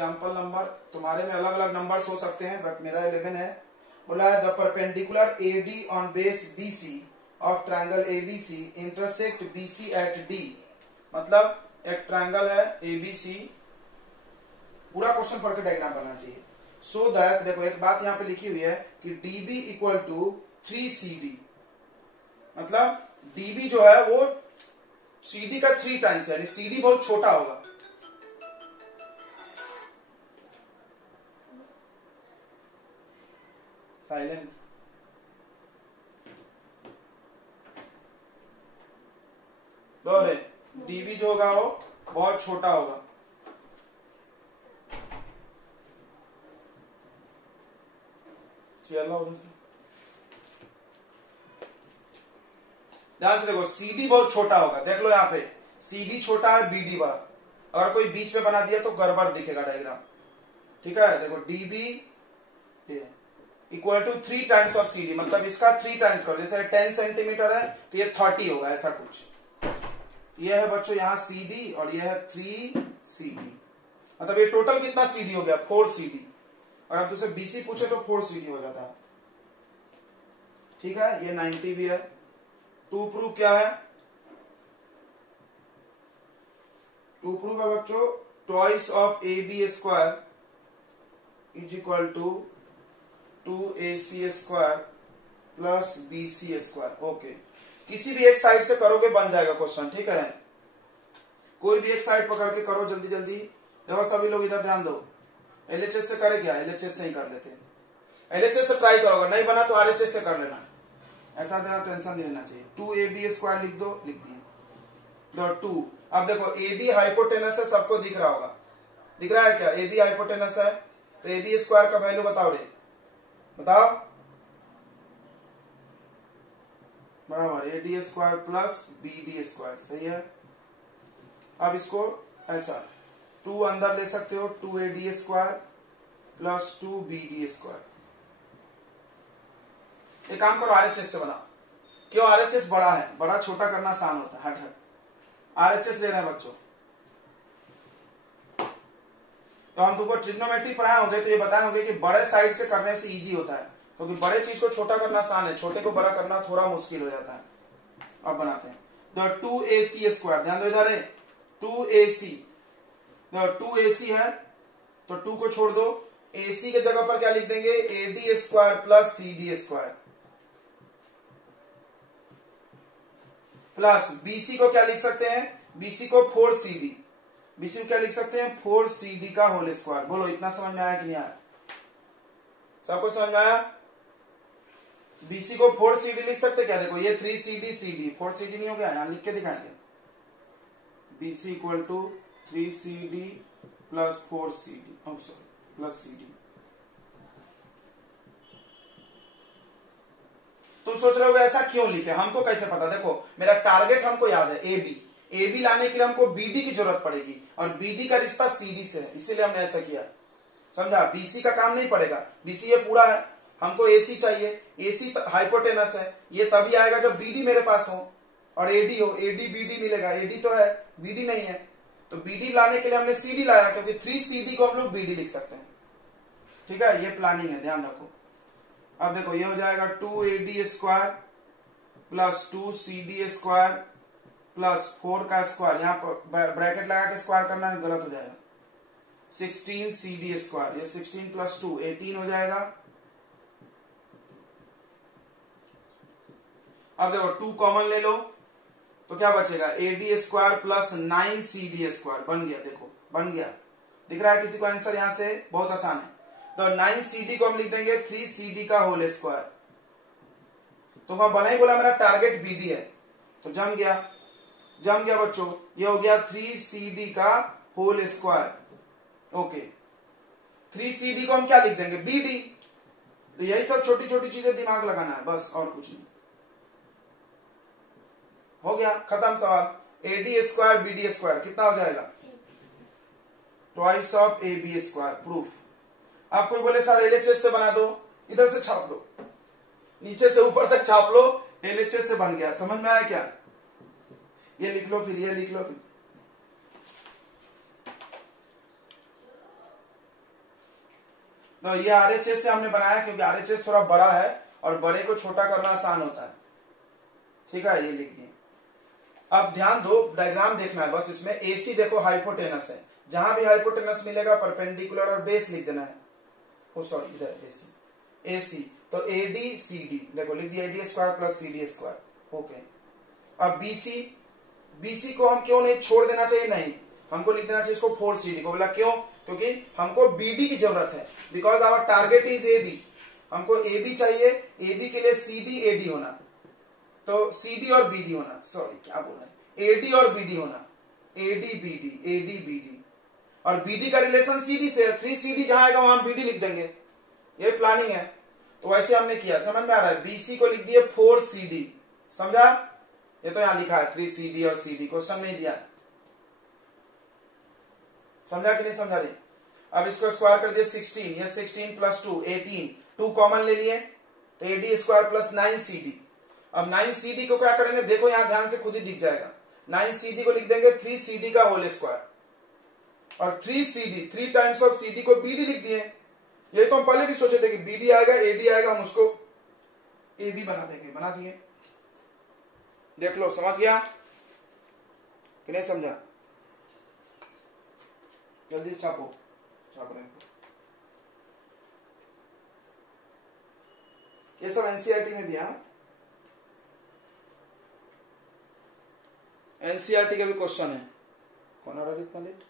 Example number तुम्हारे में अलग अलग नंबर्स हो सकते हैं, बट मेरा 11 है। बोला है the perpendicular AD on base BC of triangle ABC intersect BC at D। मतलब एक ट्रायंगल है ABC, पूरा क्वेश्चन पढ़ के डायग्राम बनना चाहिए। सो दैट, देखो एक बात यहाँ पे लिखी हुई है कि DB इक्वल टू 3CD, मतलब DB जो है वो CD का 3 टाइम्स है, यानी CD बहुत छोटा होगा। साइलेंट। DB जो होगा वो बहुत छोटा होगा। ध्यान से देखो, CD बहुत छोटा होगा, देख लो यहाँ पे CD छोटा है, BD बड़ा। अगर कोई बीच में बना दिया तो गड़बड़ दिखेगा डायग्राम, ठीक है। देखो DB equal to 3 times of CD, मतलब इसका 3 टाइम्स करो। जैसे 10 सेंटीमीटर है तो ये 30 होगा, ऐसा कुछ। ये है बच्चों यहाँ CD और ये है 3CD, मतलब ये टोटल कितना CD हो गया, 4CD। अगर तुझसे BC पूछे तो 4CD हो जाता है, ठीक है। ये 90 भी है। टू प्रूफ क्या है, टू प्रूफ है बच्चों twice of AB square is equal to 2AC square plus BC square. Okay, किसी भी एक साइड से करोगे बन जाएगा क्वेश्चन, ठीक है। कोई भी एक साइड पकड़ के करो जल्दी जल्दी। देखो सभी लोग इधर ध्यान दो। LHS से करे क्या, LHS से ही कर लेते हैं। LHS से ट्राई करोगे, नहीं बना तो RHS से कर लेना, ऐसा टेंशन नहीं लेना चाहिए। 2AB स्क्वायर लिख दो, लिख दिए। 2। अब देखो AB हाइपोटेनस है, सबको दिख रहा होगा, दिख रहा है क्या, AB हाइपोटेनस है, तो AB स्क्वायर का वैल्यू बताओ रे, बताओ। बराबर AD square plus BD square, सही है। अब इसको ऐसा 2 अंदर ले सकते हो, 2AD square plus 2BD square. एक काम करो, RHS से बना। क्यों, RHS बड़ा है, बड़ा छोटा करना आसान होता है। हट हट, RHS ले रहे हैं बच्चों। तो हम तुमको ट्रिग्नोमेट्री पढ़ाए होंगे तो ये बताए होंगे कि बड़े साइड से करने से इजी होता है, क्योंकि बड़े चीज को छोटा करना आसान है, छोटे को बड़ा करना थोड़ा मुश्किल हो जाता है। अब बनाते हैं तो 2AC स्क्वायर, ध्यान दो इधर है 2AC। 2AC है तो 2 को छोड़ दो, AC के जगह पर क्या लिख देंगे, AD square plus CD square plus BC को क्या लिख सकते हैं, BC को 4CD, BC को क्या लिख सकते हैं, 4CD का होल स्क्वायर। बोलो इतना समझ में आया कि नहीं आया, सबको समझ में आया। BC को 4CD लिख सकते क्या, देखो ये 3CD CD, 4CD नहीं हो गया, यहां लिख के दिखाएंगे। BC equal to 3CD plus 4CD, sorry plus CD। तुम सोच रहे हो ऐसा क्यों लिखे, हमको कैसे पता, देखो मेरा टारगेट हमको याद है AB लाने के लिए हमको BD की जरूरत पड़ेगी, और BD का रिश्ता CD से है, इसीलिए हमने ऐसा किया, समझा। BC का काम नहीं पड़ेगा, BC ये पूरा है, हमको AC चाहिए, AC हाइपोटेनस है, ये तभी आएगा जब BD मेरे पास हो और AD हो। AD BD मिलेगा, AD तो है BD नहीं है, तो BD लाने के लिए हमने CD लाया, क्योंकि 3CD को हम लोग BD लिख सकते हैं, ठीक है। ये प्लानिंग है, ध्यान रखो। अब देखो ये हो जाएगा 2AD square plus 2CD square plus 4 का स्क्वायर, यहां पर ब्रैकेट लगा के स्क्वायर करना गलत हो जाएगा, 16CD स्क्वायर, ये 16 प्लस 2 18 हो जाएगा। अब देखो 2 कॉमन ले लो तो क्या बचेगा, AD square plus 9CD square, बन गया, देखो बन गया, दिख रहा है किसी को आंसर, यहां से बहुत आसान है। तो 9CD को हम लिख देंगे 3CD का होल स्क्वायर। तो वहां बना ही बोला मेरा टारगेट BD है, तो जम गया बच्चों, ये हो गया 3CD का होल स्क्वायर। ओके, 3CD को हम क्या लिख देंगे, BD। तो यही सब छोटी छोटी चीजें दिमाग लगाना है बस, और कुछ नहीं। हो गया, खत्म सवाल। AD स्क्वायर BD स्क्वायर कितना हो जाएगा, twice of AB square. Proof. आप कोई बोले सर LHS से बना दो, इधर से छाप लो, नीचे से ऊपर तक छाप लो, LHS से बन गया। समझ में आया क्या, ये लिख लो, फिर ये लिख लो, फिर तो ये RHS से हमने बनाया क्योंकि RHS थोड़ा बड़ा है और बड़े को छोटा करना आसान होता है। ठीक है, ये लिख दिए। अब ध्यान दो, डायग्राम देखना है बस इसमें। AC देखो हाइपोटेनस है, जहां भी हाइपोटेनस मिलेगा परपेंडिकुलर और बेस लिख देना है। ओ सॉरी, इधर AC तो ADCD देखो लिख दिया, AD square plus CD square. Okay, अब BC को हम क्यों नहीं छोड़ देना चाहिए, नहीं हमको लिख देना चाहिए इसको 4CD को। बोला क्यों? क्योंकि हमको BD की जरूरत है, because our target is AB। हमको AB चाहिए, AB के लिए CD AD होना, तो CD और BD होना, सॉरी क्या बोल रहे हैं, AD और BD होना, AD BD और BD का रिलेशन CD से, 3CD जहां आएगा वहां BD लिख देंगे। ये प्लानिंग है। तो वैसे हमने किया, समझ में आ रहा है। BC को लिख दिए 4CD, समझा? ये तो यहां लिखा है 3CD और CD, क्वेश्चन नहीं दिया, समझा कि नहीं समझा रही? अब इसको स्क्वायर कर दिए 16, ये 16 प्लस 2 18, 2 कॉमन ले लिए तो AD स्क्वायर प्लस 9CD। अब 9CD को क्या करेंगे, देखो यहां ध्यान से खुद ही दिख जाएगा। 9CD को लिख देंगे 3CD का होल स्क्वायर, और 3CD 3 टाइम्स ऑफ CD को BD लिख दिए। ये तो हम पहले भी सोचे थे कि BD आएगा AD आएगा, हम उसको AB बना देंगे, बना दिए। देख लो, समझ गया कि नहीं समझा? जल्दी छापो, छाप रहे। ये सब NCERT में भी है, NCERT का भी क्वेश्चन है। कौन आ रहा है इतना लेट?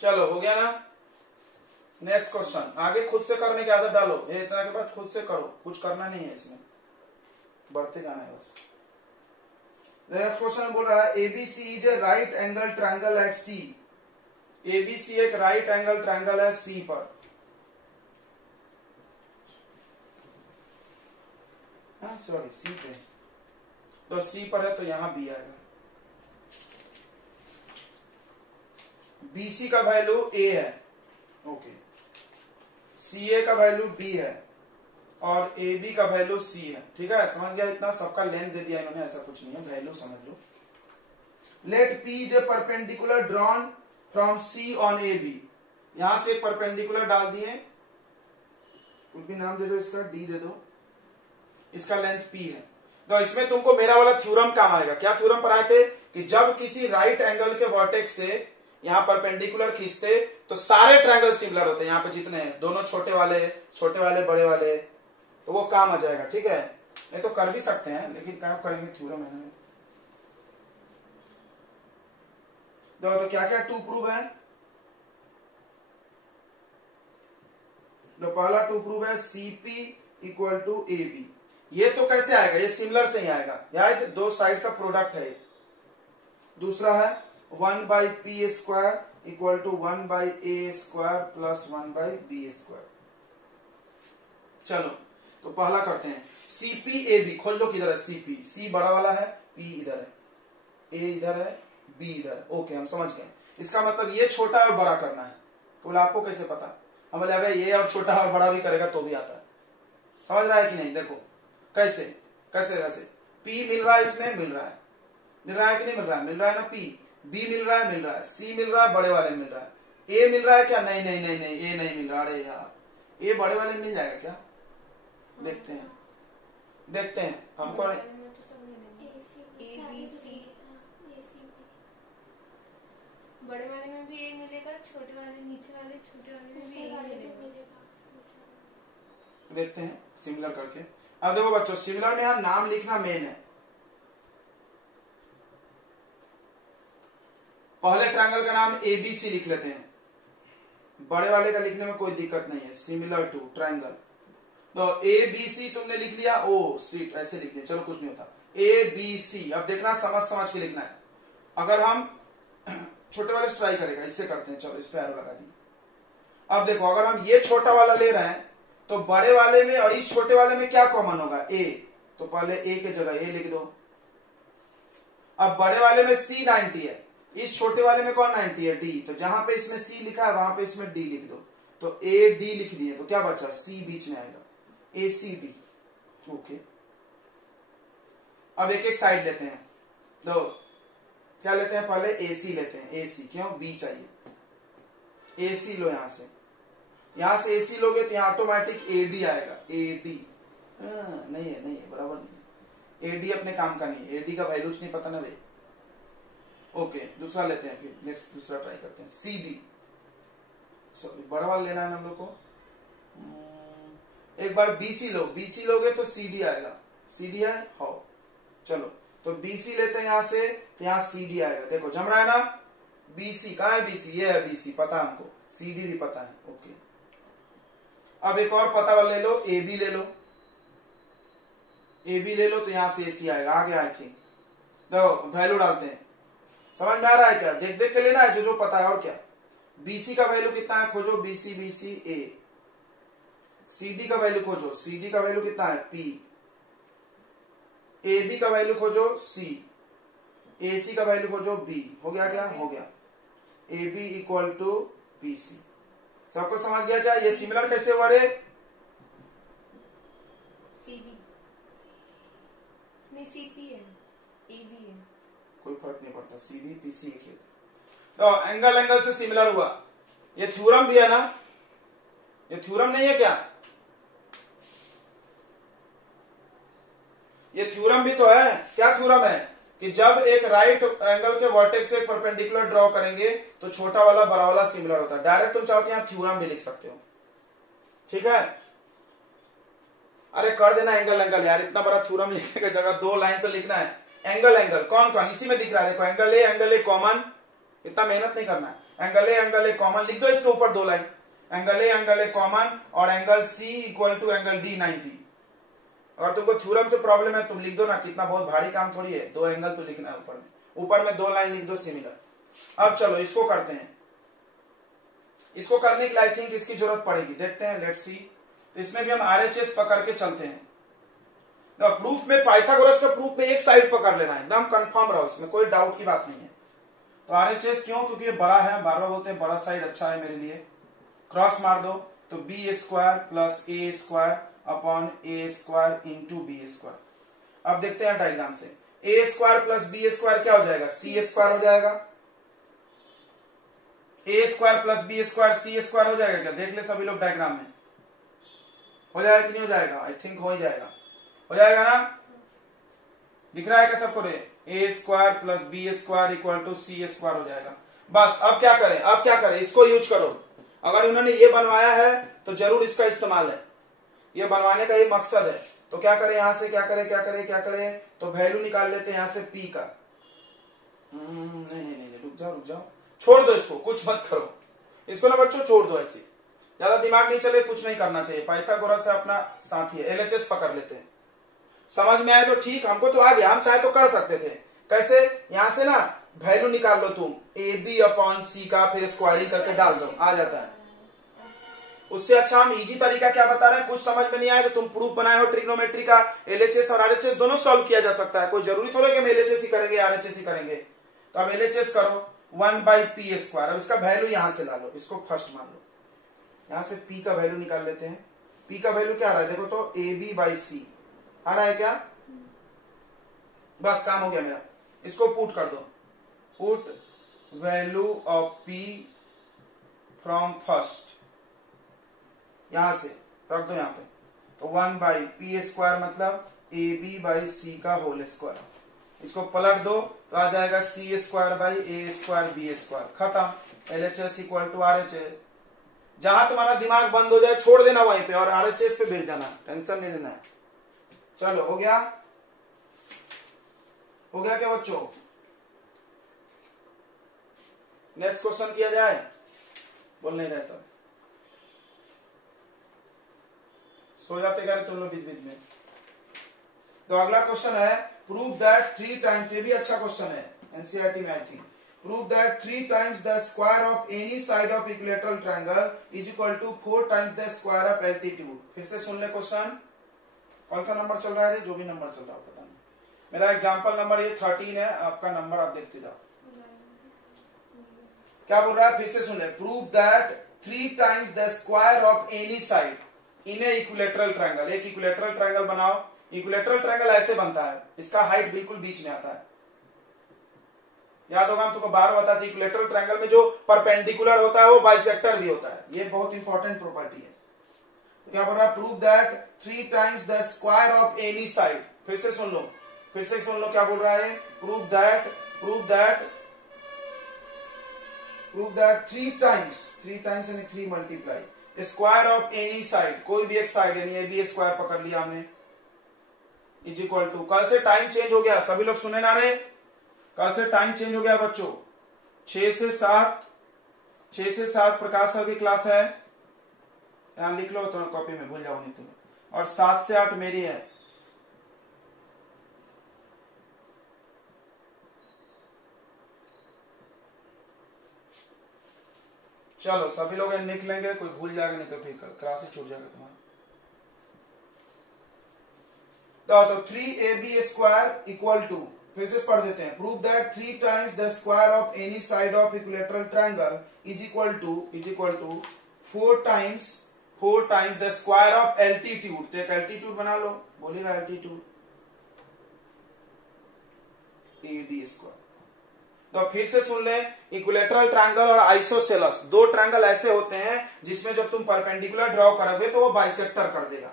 चलो हो गया ना। नेक्स्ट क्वेश्चन, आगे खुद से करने की आदत डालो। ये इतना के बाद खुद से करो, कुछ करना नहीं है इसमें, बढ़ते जाना है बस। नेक्स्ट क्वेश्चन बोल रहा है ABC is a right angle triangle eight C। ABC एक राइट एंगल ट्रायंगल है C पर। हाँ सॉरी, C पे, तो C पर है तो यहां B आएगा। BC का वैल्यू A है, ओके, CA का वैल्यू B है और AB का वैल्यू C है। ठीक है, समझ गया? इतना सबका लेंथ दे दिया इन्होंने, ऐसा कुछ नहीं है, वैल्यू समझ लो। Let P is a perpendicular drawn from C on AB। यहां से एक परपेंडिकुलर डाल दिए, कुछ भी नाम दे दो इसका, D दे दो, इसका लेंथ P है। तो इसमें तुमको मेरा वाला थ्योरम काम आएगा। क्या थ्योरम पर आए थे कि जब किसी राइट एंगल के वर्टेक्स से यहां परपेंडिकुलर खींचते तो सारे ट्रायंगल सिमिलर होते हैं, यहां पे जितने हैं, दोनों छोटे वाले बड़े वाले, तो वो काम आ जाएगा। ठीक है, नहीं तो कर भी सकते हैं, लेकिन क्या करेंगे, थ्योरम है ना। तो क्या क्या टू प्रूव है? तो पहला टू प्रूव है CP इक्वल टू AB। ये तो कैसे आएगा, ये सिमिलर से ही आएगा, यार दो साइड का प्रोडक्ट है। दूसरा है 1 by P square equal to 1 by A square plus 1 by B square. चलो तो पहला करते हैं, CP AB खोल लो, किधर है CP? C बड़ा वाला है, P इधर है, A इधर है, B इधर है। ओके, हम समझ गए। इसका मतलब ये छोटा और बड़ा करना है। तो बोले आपको कैसे पता? हम बोले अबे ये और छोटा और बड़ा भी करेगा तो भी आता है। समझ रहा है कि नहीं? देखो कैसे कैसे कैसे P मिल रहा है, इसमें मिल रहा है कि नहीं मिल रहा है? मिल रहा है ना P। B मिल रहा है, C मिल रहा है, बड़े वाले मिल रहा है। A मिल रहा है क्या? नहीं नहीं नहीं नहीं, A नहीं मिल रहा। अरे यार, A बड़े वाले मिल जाएगा क्या? देखते हैं हमको बड़े वाले में भी A मिलेगा, छोटे वाले नीचे वाले छोटे वाले में भी A मिलेगा। देखते हैं सिमिलर करके। अब देखो बच्चों, सिमिलर में यहाँ नाम लिखना मेन है। पहले ट्रायंगल का नाम ABC लिख लेते हैं, बड़े वाले का लिखने में कोई दिक्कत नहीं है। सिमिलर टू ट्रायंगल, तो ABC तुमने लिख लिया, ओ सीट ऐसे लिख दिया, चलो कुछ नहीं होता। ABC, अब देखना समझ के लिखना है। अगर हम छोटे वाले से ट्राई करेगा, इससे करते हैं, चलो इस पे एरो लगा दी। अब देखो, अगर हम ये छोटा वाला ले रहे हैं तो बड़े वाले में और इस छोटे वाले में क्या कॉमन होगा? A, तो पहले A के जगह A लिख दो। अब बड़े वाले में C 90 है, इस छोटे वाले में कौन 90 है? D। तो जहां पे इसमें C लिखा है वहां पे इसमें D लिख दो। तो AD लिख दिए, तो क्या बचा? C बीच में आएगा, ACD। ओके, अब एक एक साइड लेते हैं। दो क्या लेते हैं, पहले AC लेते हैं। AC क्यों, B चाहिए। AC लो, यहां से AC लोगे तो यहाँ ऑटोमेटिक AD आएगा। AD नहीं है, बराबर नहीं है। AD अपने काम का नहीं है, AD का वैल्यूज नहीं पता ना भाई। ओके, दूसरा लेते हैं, फिर नेक्स्ट दूसरा ट्राई करते हैं। CD सॉरी बड़ा वाला लेना है हम लोग को। एक बार BC लो, BC लोगे तो CD आएगा। CD है, हो चलो तो BC लेते हैं यहां से, तो यहाँ CD आएगा। देखो जम रहा है ना। BC कहाँ है, BC ये है, BC पता है हमको, CD भी पता है। ओके, अब एक और पता वाला ले लो, AB ले लो। AB ले लो तो यहां से AC आएगा। आ गया आई थिंक। देखो वैल्यू डालते हैं, समझ में आ रहा है क्या, देख देख के लेना है जो पता है। और क्या, BC का वैल्यू कितना है खोजो, BC A। CD का वैल्यू खोजो, CD का वैल्यू कितना है P। AB का वैल्यू खोजो C। AC का वैल्यू खोजो B। हो गया क्या, हो गया। AB equal to BC। सबको समझ गया क्या, ये सिमिलर कैसे हुआ रे। CB नहीं, CP है, AB है, कोई फर्क नहीं पड़ता, CB PC एक ही। तो एंगल से सिमिलर हुआ। ये थ्योरम भी है ना, ये थ्योरम नहीं है क्या, ये थ्योरम भी तो है। क्या थ्योरम है कि जब एक राइट एंगल के वर्टेक्स से परपेंडिकुलर ड्रॉ करेंगे तो छोटा वाला बड़ा वाला सिमिलर होता है। डायरेक्ट तुम चाहो तो यहां थ्योरम भी लिख सकते हो, ठीक है। अरे कर देना एंगल यार, इतना बड़ा थ्योरम लिखने की जगह 2 लाइन तो लिखना है। एंगल कौन कौन इसी में दिख रहा है, देखो एंगल ए कॉमन, इतना मेहनत नहीं करना है। एंगल ए कॉमन लिख दो, इसके ऊपर 2 लाइन। एंगल ए कॉमन और angle C equal to angle D 90। अगर तुमको थ्योरम से प्रॉब्लम है तुम लिख दो ना, कितना बहुत भारी काम थोड़ी है, 2 एंगल तो लिखना है ऊपर में 2 लाइन लिख दो सिमिलर। अब चलो इसको करते हैं। इसको करने के लिए आई थिंक इसकी जरूरत पड़ेगी, देखते हैं, लेट्स सी। तो इसमें भी हम RHS पकड़ के चलते हैं। तो प्रूफ में पाइथागोरस का प्रूफ में एक साइड पकड़ लेना है, एकदम कंफर्म रहो, इसमें कोई डाउट की बात नहीं है। तो RHS क्यों, क्योंकि ये बड़ा है, बार बार बोलते हैं बड़ा साइड अच्छा है मेरे लिए। क्रॉस मार दो तो B² plus A² upon A² into B²। अब देखते हैं डायग्राम से, A² प्लस B² क्या हो जाएगा, C² हो जाएगा। A² प्लस B² C² हो जाएगा क्या, देख ले सभी लोग डायग्राम में, हो जाएगा कि नहीं हो जाएगा, आई थिंक हो ही जाएगा, हो जाएगा ना। दिख रहा है क्या सबको रे, A² plus B² equal to C² हो जाएगा। बस अब क्या करें, इसको यूज करो। अगर उन्होंने ये बनवाया है तो जरूर इसका इस्तेमाल है, ये बनवाने का ये मकसद है। तो क्या करें, यहां से क्या करें, तो वैल्यू निकाल लेते हैं यहां से P का। नहीं रुक जाओ, छोड़ दो इसको, कुछ मत करो इसको ना बच्चों, छोड़ दो, ऐसे ज्यादा दिमाग नहीं चले, कुछ नहीं करना चाहिए। पाइथागोरस से अपना साथी है, LHS पकड़ लेते हैं। समझ में आए तो ठीक, हमको तो आ गया, हम चाहे तो कर सकते थे। कैसे, यहां से ना वैल्यू निकाल लो तुम, AB अपॉन C का, फिर स्क्वायरिंग करके डाल दो, आ जाता है। उससे अच्छा हम इजी तरीका क्या बता रहे हैं, कुछ समझ में नहीं आया तो तुम प्रूफ बनाए हो ट्रिग्नोमेट्री का, LHS और RHS दोनों सॉल्व किया जा सकता है। कोई जरूरी थोड़ा कि हम LHS ही करेंगे RHS ही करेंगे। तो अब LHS करो 1/P²। अब इसका वैल्यू यहां से ला लो, इसको फर्स्ट मान लो, यहां से P का वैल्यू निकाल लेते हैं। P का वैल्यू क्या आ रहा है, देखो तो AB/C आ रहा है क्या, बस काम हो गया मेरा। इसको पुट कर दो, put value of P from first, यहां से रख दो यहां पे। तो 1/P² मतलब AB/C का होल स्क्वायर। इसको पलट दो तो आ जाएगा C² B²। खत्म। LHS equal to RHS। जहां तुम्हारा दिमाग बंद हो जाए छोड़ देना वहीं पे, और RHS पे भेज जाना, टेंशन नहीं लेना है। चलो हो गया क्या बच्चों, नेक्स्ट क्वेश्चन किया जाए, बोल नहीं रहे सब, सो जाते क्या तुम लोग बीच बीच में। तो अगला क्वेश्चन है, प्रूव दैट 3 टाइम्स, ये भी अच्छा क्वेश्चन है एनसीईआरटी में I think. Prove that 3 times the square of any side of equilateral triangle is equal to 4 times the square of altitude. फिर से सुन ले क्वेश्चन, कौन सा नंबर चल रहा है, जो भी नंबर चल रहा है पता नहीं। मेरा एग्जाम्पल नंबर ये 13 है, आपका नंबर आप देखते जाओ। क्या बोल रहा है, फिर से सुन ले। Prove that 3 times the square of any side in A equilateral triangle. एक इक्विलेटरल ट्रायंगल बनाओ, इक्विलेटरल ट्रायंगल ऐसे बनता है, इसका हाइट बिल्कुल बीच में आता है। याद होगा हम तुमको बार बताते इक्विलेटरल ट्रायंगल में जो परपेंडिकुलर होता है वो बाइसेक्टर भी होता है, ये बहुत इंपॉर्टेंट प्रॉपर्टी है। तो क्या बोल रहा है, prove that 3 times the square of any side. फिर से सुन लो क्या बोल रहा है, प्रूव दैट 3 टाइम्स यानी 3 multiply square of any side, कोई भी एक साइड यानी ए बी स्क्वायर पकड़ लिया हमने, इज इक्वल टू, कल से टाइम चेंज हो गया, सभी लोग सुने ना रहे, कल से टाइम चेंज हो गया बच्चों, 6 से 7 प्रकाश सर की क्लास है, यहां लिख लो तो कॉपी में, भूल जाओ नहीं तुम्हें, और 7 से 8 मेरी है। चलो सभी लोग लिख लेंगे, कोई भूल जाएगा नहीं तो ठीक है, क्लास ही छूट जाएगा तुम्हारा। तो 3ab स्क्वायर इक्वल टू, फिर से पढ़ देते हैं, prove that 3 times the square of any side of equilateral triangle is equal to 4 times the square of altitude. तो एक एल्टीट्यूड बना लो, बोलिए ना एल्टीट्यूड, एडी स्क्वायर। तो फिर से सुन ले, इक्विलेटरल ट्रायंगल और आइसोसेलस, दो ट्रायंगल ऐसे होते हैं जिसमें जब तुम परपेंडिकुलर ड्रॉ करोगे तो वो बाइसेक्टर कर देगा,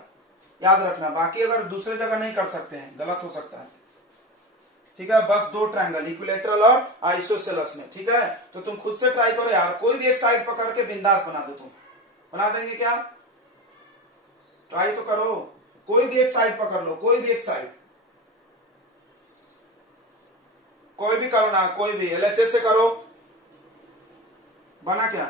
याद रखना। बाकी अगर दूसरे जगह नहीं कर सकते हैं, गलत हो सकता है, ठीक है। बस दो ट्रायंगल इक्विलेटरल और आइसोसेलस में, ठीक है। तो तुम खुद से ट्राई करो यार, कोई भी एक साइड पकड़ के बिंदास बना दो, तुम बना देंगे क्या, ट्राई तो करो, कोई भी एक साइड पकड़ लो, कोई भी एक साइड, कोई भी करो ना, कोई भी एलएचएस से करो, बना क्या,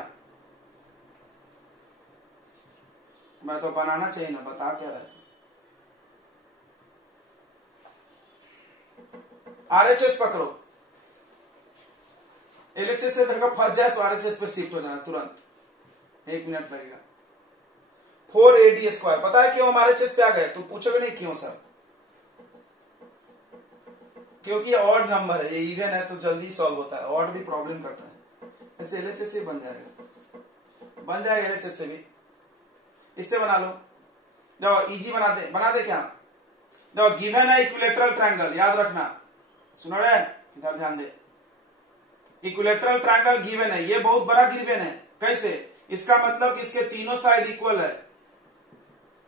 मैं तो बनाना चाहिए ना, बता क्या रहे, आरएचएस पकड़ो, एलएचएस से अगर फंस जाए तो आरएचएस पे शिफ्ट हो जाना तुरंत, 1 मिनट लगेगा। 4ad स्क्वायर, पता है क्यों हम आरएचएस पे आ गए, तो पूछोगे नहीं क्यों सर, क्योंकि ऑड नंबर है, ये इवन है तो जल्दी सॉल्व होता है, ऑड भी प्रॉब्लम करता है। ऐसे एलएचएस से बन जाएगा एलएचएस से भी, इससे बना लो, जाओ इजी बना दे क्या, जाओ गिवन है इक्विलेटरल ट्रायंगल, याद रखना, सुनो रे इधर ध्यान दे, इक्विलेटरल ट्रायंगल गिवन है, ये बहुत बड़ा गिवन है, कैसे, इसका मतलब कि इसके तीनों साइड इक्वल है,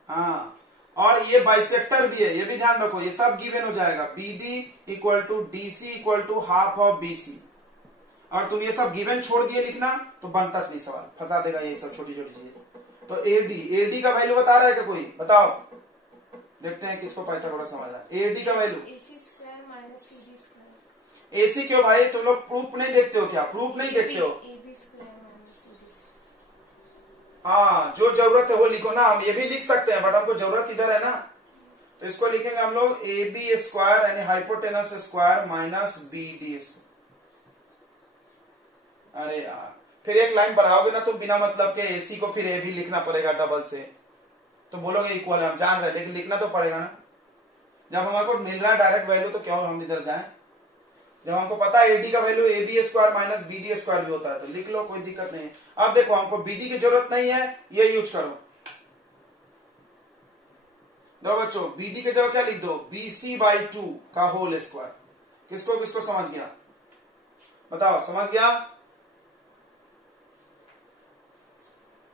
हाँ, और ये बाइसेक्टर भी है, ये भी ध्यान रखो, ये सब गिवन हो जाएगा, BD equal to DC equal to half of BC, और तुम ये सब गिवन छोड़ दिए लिखना तो बनता नहीं सवाल, फंसा देगा ये सब छोटी छोटी चीजें। तो AD का वैल्यू बता रहा है क्या कोई, बताओ, देखते हैं किसको पाइथागोरस समझ रहा है। AD का वैल्यू AC क्यों भाई, तुम लोग प्रूफ नहीं देखते हो क्या, प्रूफ नहीं देखते हो, हाँ, जो जरूरत है वो लिखो ना, हम ये भी लिख सकते हैं बट हमको जरूरत इधर है ना, तो इसको लिखेंगे हम लोग AB स्क्वायर यानी hypotenuse square minus BD square. अरे यार, फिर एक लाइन बढ़ाओगे ना तो बिना मतलब के AC को फिर AB लिखना पड़ेगा डबल से, तो बोलोगे इक्वल है, हम जान रहे हैं, लेकिन लिखना तो पड़ेगा ना, जब हमारे को मिल रहा है डायरेक्ट वैल्यू तो क्यों हम इधर जाएं, जब हमको पता है AD का value AB square minus BD square भी होता है, तो लिख लो, कोई दिक्कत नहीं है। अब देखो हमको BD की जरूरत नहीं है, ये यूज करो, दो बच्चों, BD की जगह क्या लिख दो, BC/2 का होल स्क्वायर। किसको किसको समझ गया, बताओ, समझ गया,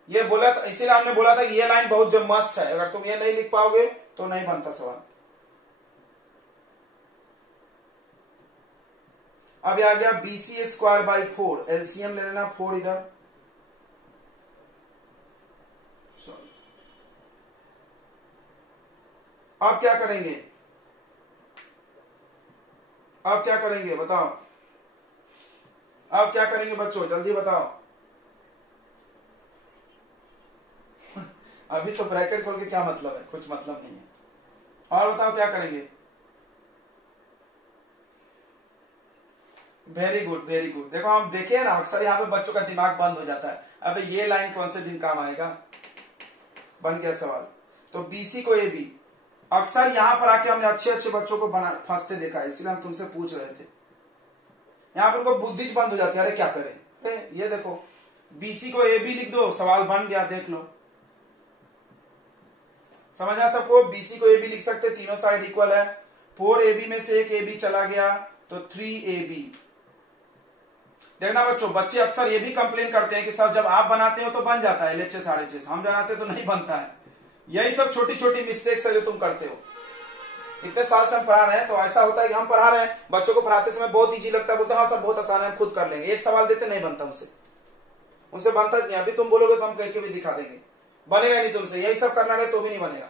ये बोला था, इसीलिए हमने बोला था ये लाइन बहुत जो मस्ट है, अगर तुम ये नहीं लिख पाओगे तो नहीं बनता सवाल। अब आ गया BC स्क्वायर बाई 4, एलसीएम ले लेना, 4 इधर, अब क्या करेंगे, अब क्या करेंगे बताओ, अब क्या करेंगे बच्चों, जल्दी बताओ, अभी तो ब्रैकेट खोल के क्या मतलब है, कुछ मतलब नहीं है, और बताओ क्या करेंगे, वेरी गुड वेरी गुड। देखो हम देखे ना, अक्सर यहाँ पे बच्चों का दिमाग बंद हो जाता है, अबे ये लाइन कौन से दिन काम आएगा, बन गया सवाल। तो BC को AB, अक्सर यहाँ पर आके हमने अच्छे अच्छे बच्चों को बना फंसते देखा है, इसलिए हम तुमसे पूछ रहे थे, यहाँ पर उनको बुद्धि बंद हो जाती है, अरे क्या करें, अरे ये देखो BC को AB लिख दो, सवाल बन गया, देख लो, समझ आ सबको? बीसी को ए बी लिख सकते, तीनों साइड इक्वल है। 4ab में से एक ए बी चला गया तो 3ab। देखना बच्चों, बच्चे अक्सर ये भी कंप्लेन करते हैं कि सर जब आप बनाते हो तो बन जाता है LHS RHS, हम बनाते तो नहीं बनता है। यही सब छोटी छोटी मिस्टेक्स है जो तुम करते हो। इतने साल से हम पढ़ा रहे हैं तो ऐसा होता है कि हम पढ़ा रहे हैं, बच्चों को पढ़ाते समय बहुत इजी लगता है, बोलते हैं हाँ सर बहुत आसान है, हम खुद कर लेंगे। एक सवाल देते नहीं बनता उनसे बनता नहीं। अभी तुम बोलोगे तो हम करके भी दिखा देंगे, बनेगा नहीं तुमसे। यही सब करना रहे तो भी नहीं बनेगा,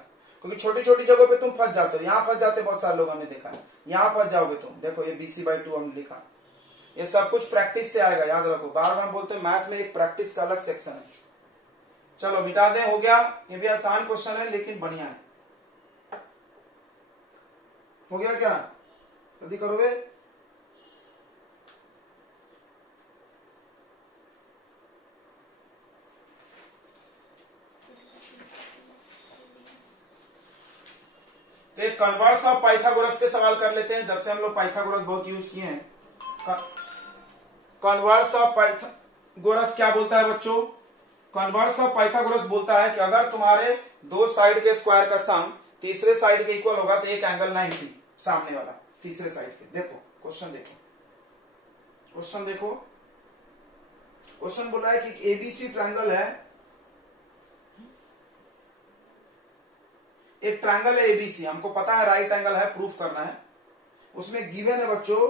क्योंकि छोटी छोटी जगहों पे तुम फंस जाते हो। यहाँ फंस जाते बहुत सारे लोग हमने देखा है, यहाँ फंस जाओगे तुम। देखो ये BC/2 हमने लिखा, ये सब कुछ प्रैक्टिस से आएगा, याद रखो। बार बार बोलते हैं मैथ में एक प्रैक्टिस का अलग सेक्शन है। चलो मिटा दें, हो गया। ये भी आसान क्वेश्चन है लेकिन बढ़िया है। हो गया क्या? जल्दी करोगे? एक कन्वर्स ऑफ पाइथागोरस पे सवाल कर लेते हैं, जब से हम लोग पाइथागोरस बहुत यूज किए हैं। कन्वर्स ऑफ पाइथागोरस क्या बोलता है बच्चों? कन्वर्स ऑफ पाइथागोरस बोलता है कि अगर तुम्हारे दो साइड के स्क्वायर का सम तीसरे साइड के इक्वल होगा तो एक एंगल 90, सामने वाला तीसरे साइड के। देखो क्वेश्चन देखो, क्वेश्चन देखो। क्वेश्चन बोल रहा है कि ABC ट्रायंगल है, एक ट्रायंगल है ABC, हमको पता है राइट एंगल है, प्रूफ करना है। उसमें गिवन है बच्चों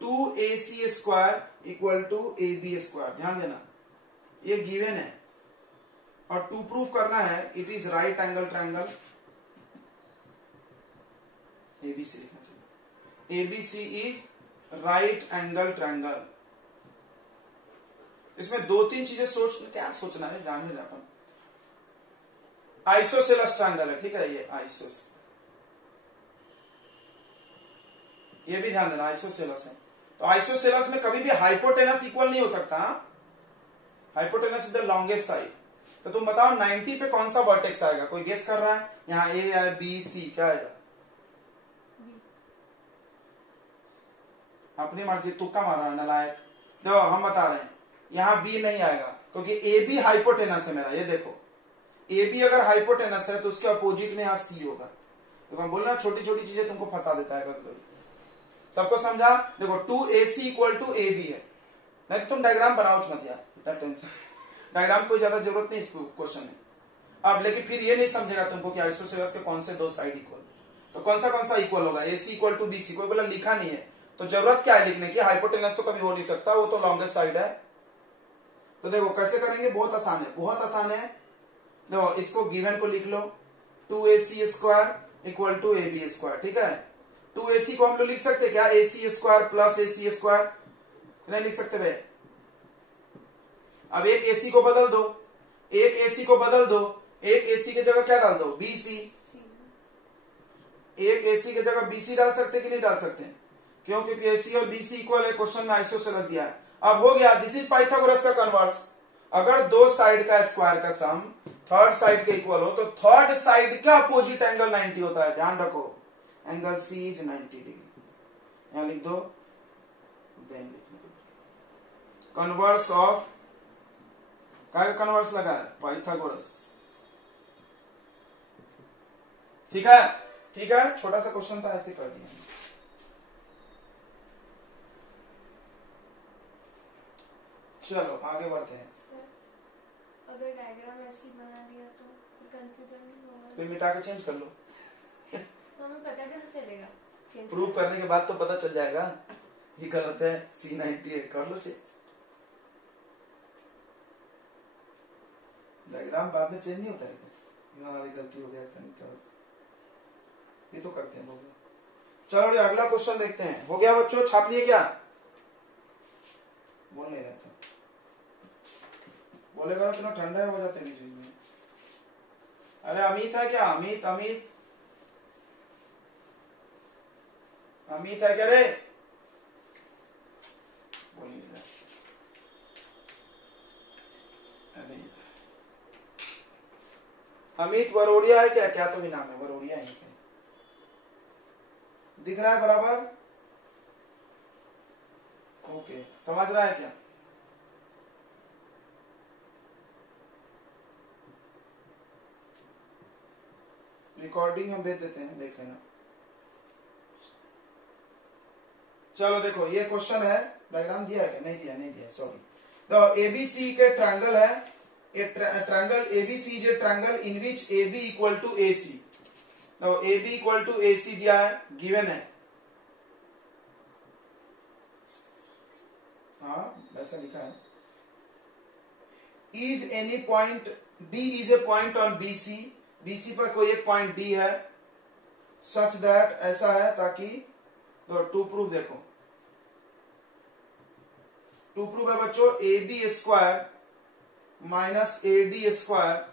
2AC square equal to AB square. ध्यान देना, ये गिवन है और टू प्रूफ करना है it is right angle triangle. ABC लिखना चाहिए, ABC is right angle triangle. इसमें दो तीन चीजें क्या सोचना है, जान ही रहा अपन। आइसोसेलस ट्रायंगल है, ठीक है, ये आइसोस, ये भी ध्यान देना आइसोसेलस है। तो आइसोसेलस में कभी भी हाइपोटेनस इक्वल नहीं हो सकता। Hypotenuse is the longest side. तो तुम बताओ 90 पे कौन सा वर्टेक्स आएगा? कोई गेस कर रहा है? यहाँ A है, B, C, क्या आएगा? अपनी मर्जी, तुक्का मार रहा है नालायक। देखो हम बता रहे हैं, यहाँ B नहीं आएगा क्योंकि AB हाइपोटेनस है मेरा। ये देखो AB अगर हाइपोटेनस है तो उसके अपोजिट में यहाँ C होगा। तो मैं बोल रहा हूँ छोटी छोटी चीजें तुमको फंसा देता है कभी कभी। सबको समझा? देखो 2AC इक्वल टू AB है। नहीं तो तुम डायग्राम बनाओ मत यार, इतना टेंशन। डायग्राम कोई ज्यादा जरूरत नहीं इस क्वेश्चन में। अब लेकिन फिर ये नहीं समझेगा तुमको कि आइसोसेलस के कौन से दो साइड इक्वल, तो कौन सा इक्वल होगा? AC equal to BC। कोई बोला लिखा नहीं है तो जरूरत क्या है लिखने की? हाइपोटेनस तो कभी हो नहीं सकता, वो तो लॉन्गेस्ट साइड है। तो देखो कैसे करेंगे, बहुत आसान है, बहुत आसान है। देखो इसको गिवन को लिख लो, 2AC square equal to AB square, ठीक है। 2AC को हम लोग लिख सकते क्या? AC square plus AC square, नहीं लिख सकते भाई। अब एक AC को बदल दो, एक AC को बदल दो, एक AC की जगह क्या डाल दो? BC। एक AC की जगह BC डाल सकते कि नहीं डाल सकते? क्यों? क्योंकि AC और BC इक्वल है, क्वेश्चन में आइसोसेलस दिया है। अब हो गया, दिस इज पाइथागोरस का कन्वर्स। अगर दो साइड का स्क्वायर का सम थर्ड साइड के इक्वल हो तो थर्ड साइड का अपोजिट एंगल 90 होता है। ध्यान रखो, एंगल C इज 90 डिग्री। यहां लिख दो, देन कन्वर्स ऑफ, क्या कन्वर्स लगा है? पाइथागोरस। ठीक है, ठीक है, छोटा सा क्वेश्चन था, ऐसे कर दिया। चलो आगे बढ़ते हैं। अगर डायग्राम ऐसी बना दिया तो कंफ्यूजन नहीं होगा? फिर मिटा के चेंज कर लो। हमें पता कैसे चलेगा? प्रूफ करने के बाद तो पता चल जाएगा ये गलत है, C90 है, कर लो चेंज। डायग्राम बाद में चेंज नहीं होता है, हमारी गलती हो गया, ऐसा नहीं था, ये तो करते हैं लोग। चलो ये अगला क्वेश्चन देखते हैं। हो गया बच्चों, छाप लिए क्या? बोल नहीं रहा सब, बोलेगा इतना ठंडा है, हो जाते नहीं चाहिए। अरे अमित है क्या? अमित अमित अमित है क्या रे? बोल नहीं रहा। अमित वरोड़िया है क्या? क्या तो भी नाम है, वरोड़िया है, दिख रहा है बराबर? ओके, समझ रहा है क्या? रिकॉर्डिंग हम भेज देते हैं, देख लेना। चलो देखो ये क्वेश्चन है, डायग्राम दिया है क्या? नहीं दिया, नहीं दिया, सॉरी। तो एबीसी के ट्रायंगल है, a triangle ABC is a triangle in which AB equal to AC. तो एबी इक्वल टू एसी दिया है, गिवन है। हाँ वैसा लिखा है। Is any point D is a point on BC, BC पर कोई एक पॉइंट डी है, सच दैट ऐसा है ताकि, तो टू प्रूफ देखो, टू प्रूफ है बच्चों A B square minus A D square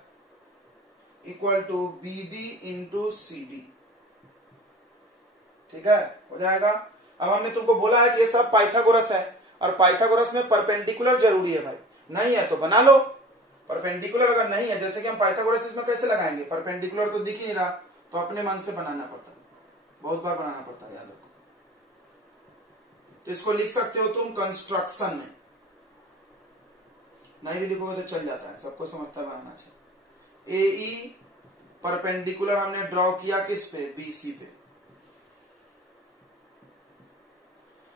equal to B D into C D. ठीक है, हो जाएगा। अब हमने तुमको बोला है कि ये सब पाइथागोरस है, और पाइथागोरस में परपेंडिकुलर जरूरी है भाई, नहीं है तो बना लो परपेंडिकुलर। अगर नहीं है, जैसे कि हम पाइथागोरस इसमें कैसे लगाएंगे, परपेंडिकुलर तो दिख ही नहीं रहा, तो अपने मन से बनाना पड़ता है, बहुत बार बनाना पड़ता है, याद रखो। तो इसको लिख सकते हो तुम कंस्ट्रक्शन में, नहीं भी लिखोगे तो चल जाता है, सबको समझता बनाना चाहिए। ए ई परपेंडिकुलर हमने ड्रॉ किया किस पे, बीसी पे।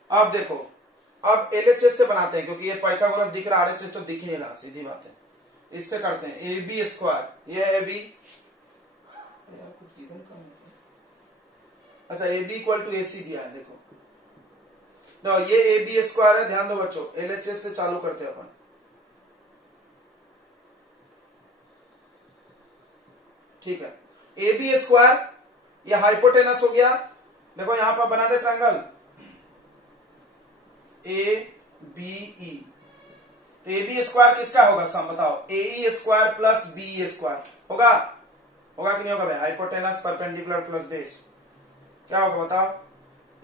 अब देखो, अब एलएचएस से बनाते हैं, क्योंकि ये पाइथागोरस दिख रहा है, आरएचएस तो दिख ही नहीं रहा, सीधी बात है। इससे करते हैं ए बी स्क्वायर, ये है बी, अच्छा ए बी इक्वल टू ए सी दिया है, देखो तो ये ए बी स्क्वायर है, ध्यान दो बच्चों, एलएचएस से चालू करते हैं अपन। ठीक है, ए बी स्क्वायर, ये हाइपोटेनस हो गया। देखो यहां पर बना दे ट्रायंगल ए बी ई, तो ए बी स्क्वायर किसका होगा, सम बताओ, ए E square plus B square होगा, होगा कि नहीं होगा भाई, हाइपोटेनस परपेंडिकुलर प्लस बेस, क्या होगा बताओ,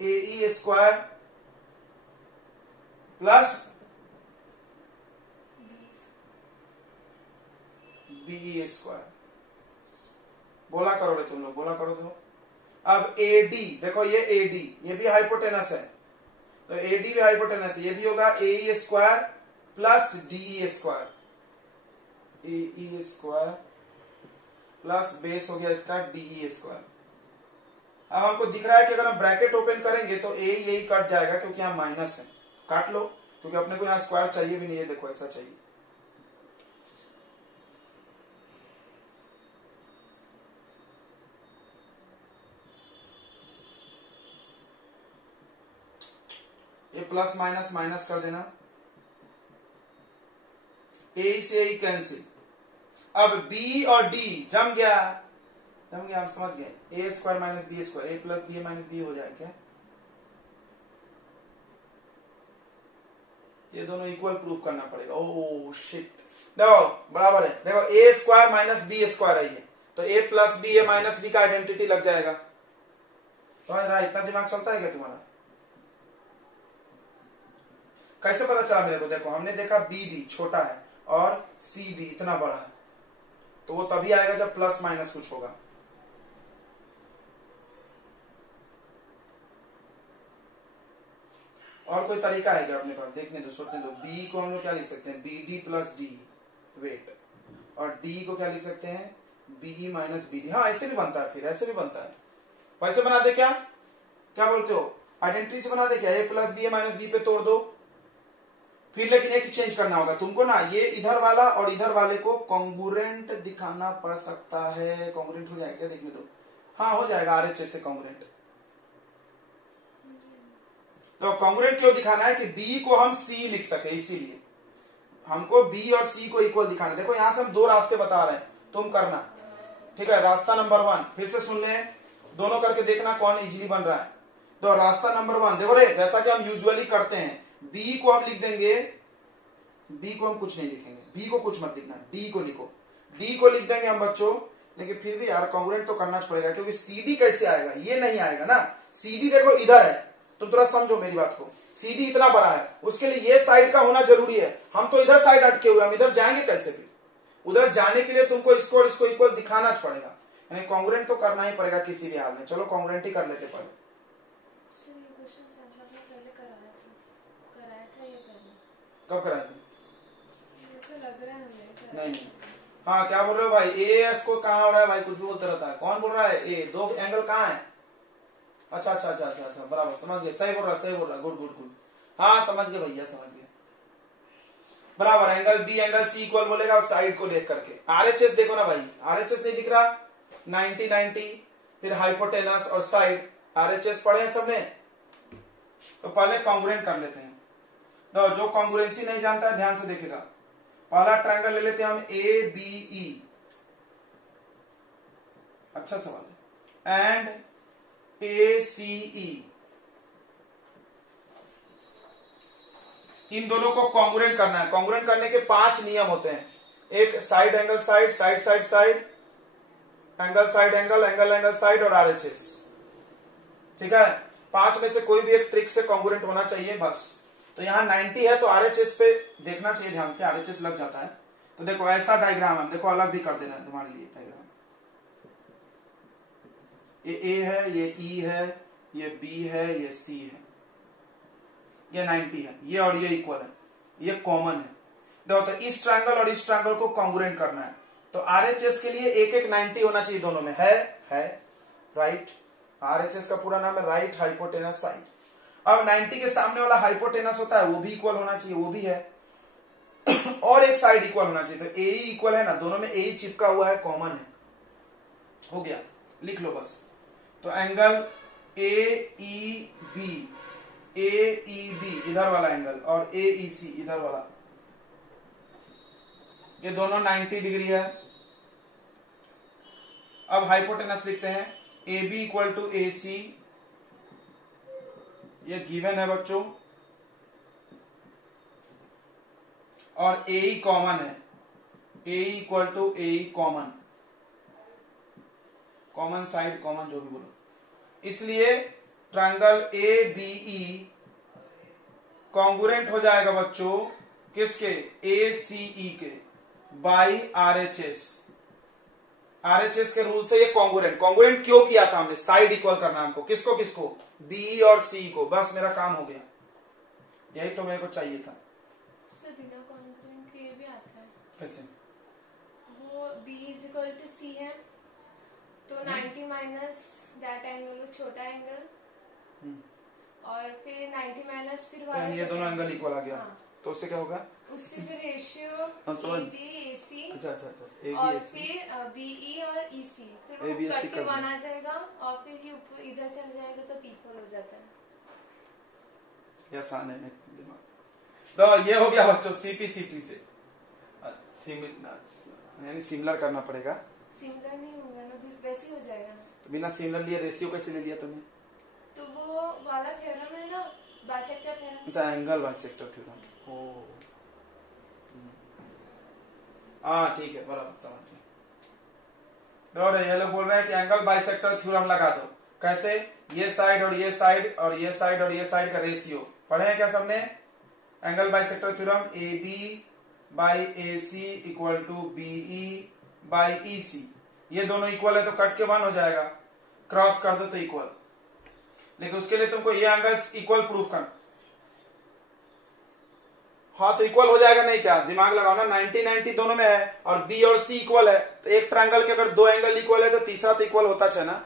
ए E square plus B square. बोला करो रे तुम लोग, बोला करो तो। अब ए डी, देखो ये ए डी, ये भी हाइपोटेनस है, तो ए डी भी हाइपोटेनस है, ये भी होगा ए E square plus D square, ए ई स्क्वायर प्लस बेस हो गया इसका डी स्क्वायर। अब हमको दिख रहा है कि अगर हम ब्रैकेट ओपन करेंगे तो ए यही कट जाएगा, क्योंकि यहाँ माइनस है, काट लो, क्योंकि अपने को यहाँ स्क्वायर चाहिए भी नहीं है, देखो ऐसा चाहिए। ये प्लस माइनस माइनस कर देना, ए से ए कैंसिल। अब बी और डी जम गया, जम गया, हम समझ गए, ए स्क्वायर माइनस बी स्क्वायर, ए प्लस बी माइनस बी हो जाएगा क्या, ये दोनों इक्वल प्रूफ करना पड़ेगा। ओह शिट, देखो बराबर है, देखो ए स्क्वायर माइनस बी स्क्वायर है ये, तो ए प्लस बी ए माइनस बी का आइडेंटिटी लग जाएगा। तो इतना दिमाग चलता है क्या तुम्हारा? कैसे पता चला मेरे को, देखो हमने देखा बी डी छोटा है और सी डी इतना बड़ा है, तो वो तभी आएगा जब प्लस माइनस कुछ होगा। और कोई तरीका है क्या अपने पास, देखने दो, सोचने दो। बी को हम लोग क्या लिख सकते हैं, B D plus D wait, और डी को क्या लिख सकते हैं, बीई माइनस बी डी। हाँ ऐसे भी बनता है, फिर ऐसे भी बनता है, वैसे बना दे क्या, क्या बोलते हो, आइडेंटिटी से बना दे क्या, ए प्लस बी ए माइनस बी पे तोड़ दो, फिर लेकिन एक चेंज करना होगा तुमको ना, ये इधर वाला और इधर वाले को कॉन्ग्रुएंट दिखाना पड़ सकता है। कॉन्ग्रुएंट हो जाएगा, देखने दो, हाँ हो जाएगा, आरएचएस से कॉन्ग्रुएंट। तो कॉन्ग्रुएंट क्यों दिखाना है कि बी को हम सी लिख सके, इसीलिए हमको बी और सी को इक्वल दिखाना। देखो यहां से हम दो रास्ते बता रहे हैं, तुम करना, ठीक है। रास्ता नंबर 1 फिर से सुन ले, दोनों करके देखना कौन इजीली बन रहा है। तो रास्ता नंबर 1 देखो रे, जैसा कि हम यूजुअली करते हैं, बी को हम लिख देंगे, बी को हम कुछ नहीं लिखेंगे, बी को कुछ मत लिखना, डी को लिखो, डी को लिख देंगे हम बच्चों, लेकिन फिर भी यार कॉन्ग्रुएंट तो करना पड़ेगा, क्योंकि सीडी कैसे आएगा, ये नहीं आएगा ना। सीडी देखो इधर है, तुम थोड़ा समझो मेरी बात को, सीडी इतना बड़ा है, उसके लिए ये साइड का होना जरूरी है। हम तो इधर साइड अटके हुए, हम इधर जाएंगे कैसे, फिर उधर जाने के लिए तुमको इसको और इसको इक्वल दिखाना पड़ेगा, यानी कॉन्ग्रुएंट तो करना ही पड़ेगा किसी भी हाल में। चलो कॉन्ग्रुएंट ही कर लेते पहले। कब कराए थे? लग रहा है हमें नहीं, हाँ क्या बोल रहे हो भाई? ए एस को कहाँ हो रहा है भाई? कुछ भी बोलते रहता है। कौन बोल रहा है? ए दो एंगल कहाँ है? अच्छा अच्छा अच्छा अच्छा अच्छा, बराबर समझ गए, सही बोल रहा, सही बोल रहा, गुड गुड गुड। हाँ समझ गए भैया, समझ गए, बराबर। Angle B angle C equal बोलेगा और साइड को देख करके। आरएचएस देखो ना भाई, आरएचएस नहीं दिख रहा? 90 90, फिर हाइपोटेनस और साइड, आरएचएस पढ़े हैं सबने? तो पहले कॉन्ग्रुएंट कर लेते हैं। तो जो कॉन्ग्रुएंसी नहीं जानता है ध्यान से देखेगा। पहला ट्रायंगल ले लेते हैं हम ए बी ई, अच्छा सवाल है, एंड ए सी ई, इन दोनों को कॉन्ग्रुएंट करना है। कॉन्ग्रुएंट करने के 5 नियम होते हैं। एक side angle side, side side side, angle side angle, angle angle side और आरएचएस। ठीक है, 5 में से कोई भी एक ट्रिक से कॉन्ग्रुएंट होना चाहिए बस। तो यहाँ 90 है तो आरएचएस पे देखना चाहिए ध्यान से, आरएचएस लग जाता है। तो देखो ऐसा डायग्राम है, देखो अलग भी कर देना है तुम्हारे लिए डायग्राम। ये ए है, ये ई है, ये बी है, ये सी है, ये 90 है, ये और ये इक्वल है, ये कॉमन है। देखो तो इस ट्रायंगल और इस ट्रायंगल को कॉन्ग्रुएंट करना है। तो आरएचएस के लिए एक एक 90 होना चाहिए दोनों में, है राइट। आरएचएस का पूरा नाम है राइट हाइपोटेनस साइड। अब 90 के सामने वाला हाइपोटेनस होता है वो भी इक्वल होना चाहिए, वो भी है और एक साइड इक्वल होना चाहिए। तो ए इक्वल है ना, दोनों में ए चिपका हुआ है, कॉमन है, हो गया, लिख लो बस। तो angle A E B, A E B इधर वाला एंगल और ए ई सी इधर वाला, ये दोनों 90 डिग्री है। अब हाइपोटेनस लिखते हैं, A B equal to A C, ये गिवन है बच्चों, और ए ई कॉमन है, A equal to A E common, common side common जो भी बोलो। इसलिए triangle A B E congruent हो जाएगा बच्चों किसके? ए सी ई के बाई आरएचएस। आरएचएस के रूल से ये कॉन्ग्रुएंट। कॉन्ग्रुएंट क्यों किया था हमने? साइड इक्वल करना हमको, किसको किसको? बी और सी को। बस मेरा काम हो गया, यही तो मेरे को चाहिए था। बिना कॉन्ग्रुएंट के भी आता है कैसे? वो b इज इक्वल टू सी है तो 90 माइनस दैट एंगल, छोटा एंगल, और फिर 90 माइनस फिर वाला, ये दोनों एंगल इक्वल आ गया। हाँ। तो उससे क्या होगा? उससे फिर रेशियो AB AC, अच्छा अच्छा अच्छा, और फिर BE और EC, फिर वो ABSC कट के कर वन आ जाएगा और फिर ये ऊपर इधर चल जाएगा तो P4 हो जाता है। ये आसान है दिमाग। तो ये हो गया बच्चों CPCT से। यानी सिमिलर करना पड़ेगा। सिमिलर नहीं होगा ना, फिर वैसे हो जाएगा ना। तो बिना सिमिलर लिए रेशियो कैसे ले लिया तुमने? तो वो वाला थ्योरम है ना, बाइसेक्टर थ्योरम। अच्छा, एंगल बाइसेक्टर थ्योरम। ओ हाँ ठीक है, बराबर समझ गए। और ये लोग बोल रहे हैं कि एंगल बाइसेक्टर थ्योरम लगा दो। कैसे? ये साइड और ये साइड और ये साइड और ये साइड का रेशियो पढ़े हैं क्या सबने? Angle bisector theorem, A B by A C equal to B E by E C. ये दोनों इक्वल है तो कट के 1 हो जाएगा, क्रॉस कर दो तो इक्वल। लेकिन उसके लिए तुमको ये एंगल्स इक्वल प्रूफ करना। हाँ तो इक्वल हो जाएगा नहीं, क्या दिमाग लगाओ ना, 90 90 दोनों में है और बी और सी इक्वल है। तो एक ट्रायंगल के अगर 2 एंगल इक्वल है तो तीसरा तो इक्वल होता है ना।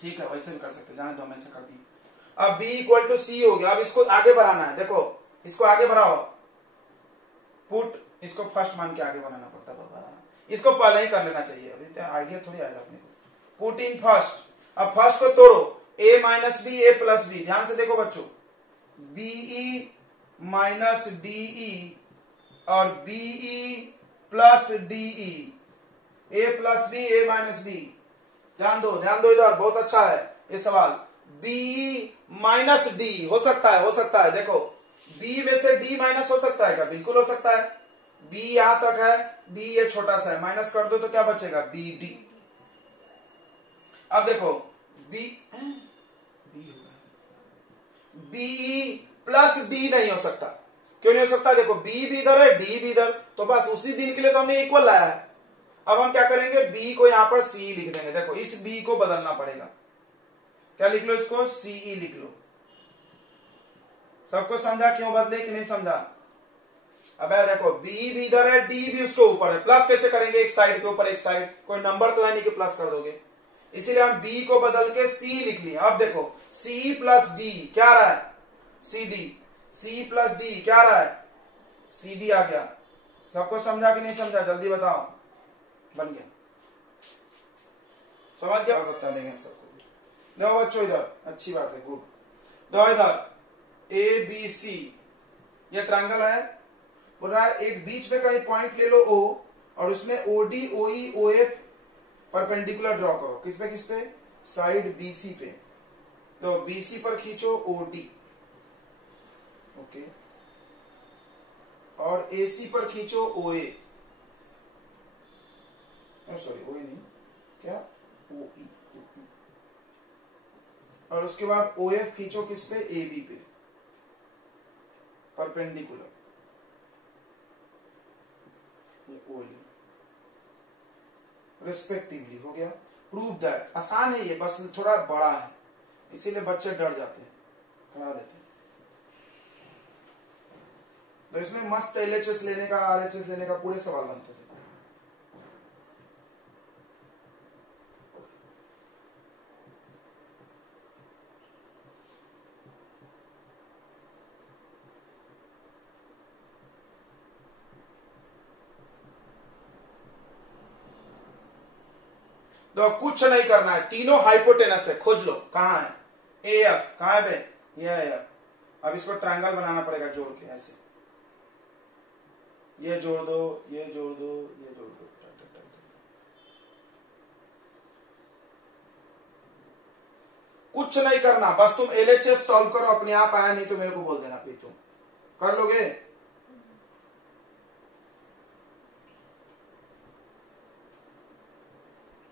ठीक है, वैसे भी कर सकते, जाने दो, हम ऐसे कर दी। अब b इक्वल टू सी हो गया। अब इसको आगे बढ़ाना है, देखो इसको आगे बढ़ाओ, पुट, इसको फर्स्ट मान के आगे बढ़ाना पड़ता है बाबा, इसको पहले ही कर लेना चाहिए, अभी आइडिया थोड़ी आएगा अपने को। Put in first. अब फर्स्ट को तोड़ो, a minus B, a plus B. ध्यान से देखो बच्चों, बीई माइनस डीई और BE plus DE, a plus B, a minus B. ध्यान दो इधर, बहुत अच्छा है ये सवाल। बी माइनस डी हो सकता है, देखो b में से d माइनस हो सकता है क्या? बिल्कुल हो सकता है। b यहां तक है, d ये छोटा सा है, माइनस कर दो तो क्या बचेगा? B D. अब देखो बी प्लस डी नहीं हो सकता। क्यों नहीं हो सकता? देखो b भी इधर है, d भी इधर, तो बस उसी दिन के लिए तो हमने इक्वल लाया है। अब हम क्या करेंगे, b को यहां पर c लिख देंगे। देखो इस b को बदलना पड़ेगा, क्या लिख लो इसको? CE लिख लो। सबको समझा क्यों बदले कि नहीं समझा? अब देखो बी भी इधर है, डी भी उसके ऊपर है, प्लस कैसे करेंगे, एक साइड के ऊपर एक साइड, कोई नंबर तो है नहीं कि प्लस कर दोगे, इसीलिए हम बी को बदल के सी लिख लिए। अब देखो सी प्लस डी क्या रहा है, C D, C plus D क्या रहा है, सी डी आ गया। सबको समझा कि नहीं समझा, जल्दी बताओ, बन गया, समझ गया, बता देंगे हम सबको। लो बच्चों इधर, अच्छी बात है, गुड। दो इधर ए बी सी, ये ट्रायंगल है, बोल रहा है एक बीच में कहीं पॉइंट ले लो ओ, और उसमें ओडी ओई ओ एफ परपेंडिकुलर ड्रॉ करो, किस पे, साइड बीसी पे। तो बीसी पर खींचो ओडी, ओके, और एसी पर खींचो ओए, सॉरी ओए नहीं, क्या ओई, और उसके बाद ओएफ खींचो किस पे, एबी पे परपेंडिकुलर, रिस्पेक्टिवली। हो गया, प्रूव दैट। आसान है ये, बस थोड़ा बड़ा है इसीलिए बच्चे डर जाते हैं, करा देते हैं। तो इसमें मस्त एलएचएस लेने का, आरएचएस लेने का पूरे सवाल बनते थे। तो कुछ नहीं करना है, तीनों हाइपोटेनस है, खोज लो कहां है, ए एफ कहां है बे, ये है। अब इसको ट्रायंगल बनाना पड़ेगा जोड़ के, ऐसे ये जोड़ दो, ये जोड़ दो, ये जोड़ दो, कुछ नहीं करना, बस तुम एलएचएस सॉल्व करो, अपने आप आया नहीं तो मेरे को बोल देना, फिर तुम कर लोगे।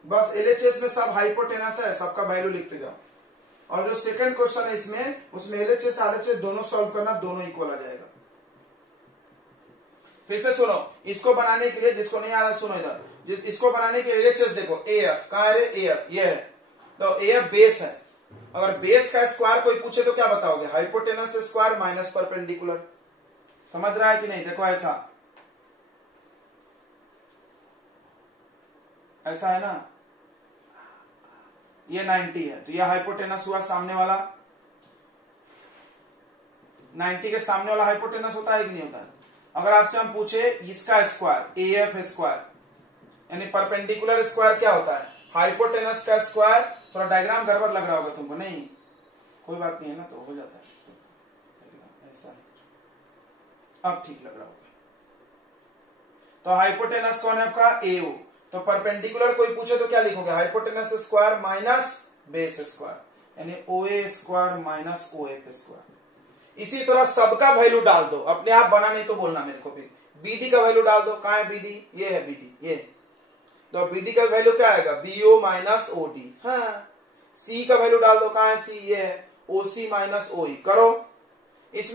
बस एलएचएस में सब हाइपोटेनस है, सबका वैल्यू लिखते जाओ, और जो सेकंड क्वेश्चन है इसमें, उसमें एलएचएस आरएचएस दोनों सॉल्व करना, दोनों इक्वल आ जाएगा। फिर से सुनो, इसको बनाने के लिए, जिसको नहीं आ रहा सुनो इधर, इसको बनाने के एलएचएस देखो, एएफ कहां है, एएफ ये है, तो एएफ बेस है। अगर बेस का स्क्वायर कोई पूछे तो क्या बताओगे, हाइपोटेनस स्क्वायर माइनस परपेंडिकुलर। समझ रहा है कि नहीं, देखो ऐसा, ऐसा है ना, ये 90 है, तो ये हाइपोटेनस हुआ, सामने वाला 90 के सामने वाला हाइपोटेनस होता है कि नहीं होता है। अगर आपसे हम पूछे इसका स्क्वायर, एएफ स्क्वायर, यानी परपेंडिकुलर स्क्वायर क्या होता है, हाइपोटेनस का स्क्वायर। थोड़ा डायग्राम गड़बड़ लग रहा होगा तुमको, नहीं कोई बात नहीं है ना, तो हो जाता है ऐसा, अब ठीक लग रहा होगा। तो हाइपोटेनस कौन है आपका, एओ, तो परपेंडिकुलर कोई पूछे तो क्या लिखोगे, hypotenuse square minus base square, यानी ओए स्क्वायर माइनस ओएफ स्क्वायर। इसी तरह सबका वैल्यू डाल दो, अपने आप बना नहीं तो बोलना मेरे को भी। बीडी का वैल्यू डाल दो, कहां है बीडी, ये है बीडी, ये, तो बीडी का वैल्यू क्या आएगा, बीओ माइनस ओडी। हाँ, सी का वैल्यू डाल दो, कहां है सी, ये है ओसी माइनस ओई। करो इसमें